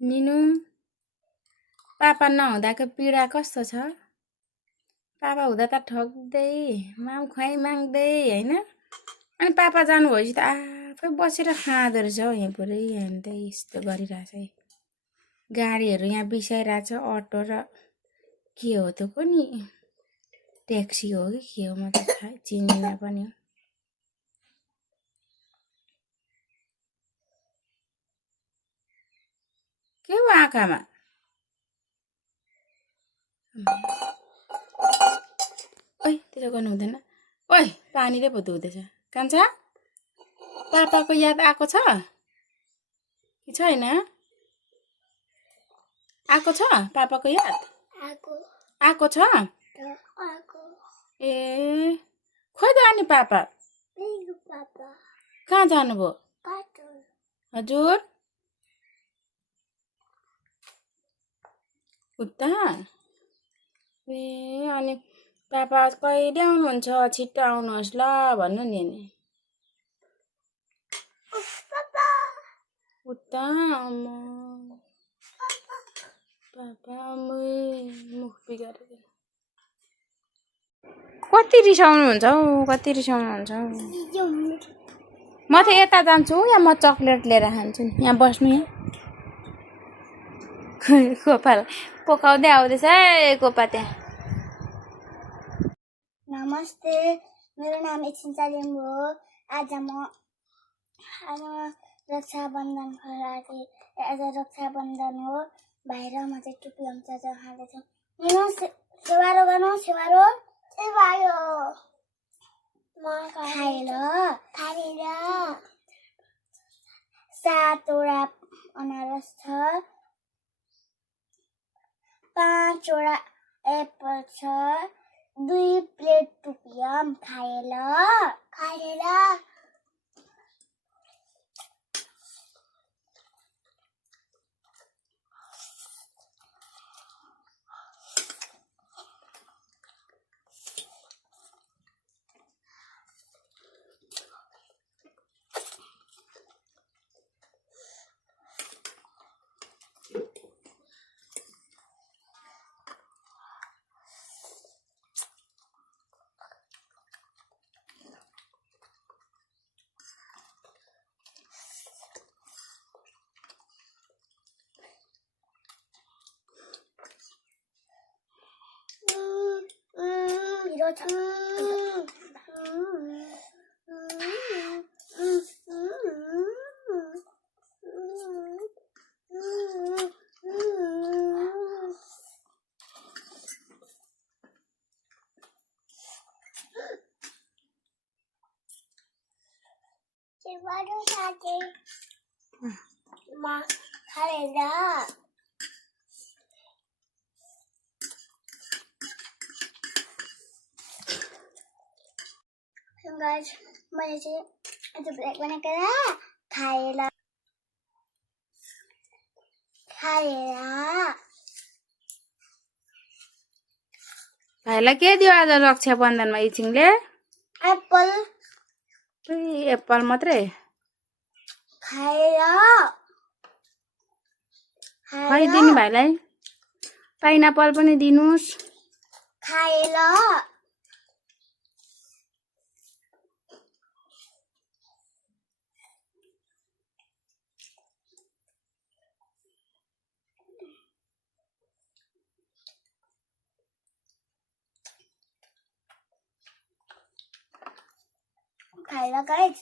मिनु पापा नहुँदाको पीडा कस्तो छ? पापा हुँदा त ठग्दै माम खुवाइ माग्दै होइन। अनि पापा जानु भएपछि त आफै बसेर खाँदो रहेछ हौ यहाँ पुरै हेर्दै यस्तो गरिरहेछ है। गाडीहरू यहाँ बिसाइरहेछ अटो र के हो त कुनि ट्याक्सी हो कि के हो म त चिनिनँ पनि हो। के हो आँखामा? ओइ त्यसो गर्नु हुँदैन। ओइ पानीले पो धुँदैछ। कान्छा पापाको याद आएको छ कि छैन? आएको छ पापाको याद? आएको छ? ए खोइ त अनि पापा कहाँ जानुभयो? हजुर उता? ए अनि पापा कहिले आउनुहुन्छ? छिट्टो आउनुहोस् ल भन्नु नि। उता आमा पापा मुख बिगारेको। कति रिसाउनुहुन्छ हौ, कति रिसाउनुहुन्छ हौ। म त यता जान्छु या म चक्लेट लिएर खान्छु नि। यहाँ बस्नु यहाँ। कोपाल पोकाउँदै आउँदैछ है कोपा त्यहाँ। नमस्ते, मेरो नाम एकछिन लिम्बू हो। आज म रक्षाबन्धनको लागि आज रक्षाबन्धन हो। बाहिर म चाहिँ टुपी हुन्छ खाँदैछु। सेवारो गर्नु सेवारो खाएर 7वटा अनारस छ, 5वटा एप्पल छ, 2 प्लेट टुपियम खाएर गाइस मैले चाहिँ आज ब्रेक बनाएको खाएर भाइलाई के दियो आज रक्षाबन्धनमा इचिङले? एप्पल एप्पल मात्रै खाइदिनु भाइलाई। पाइनापल पनि दिनुस्। खाएर गाइस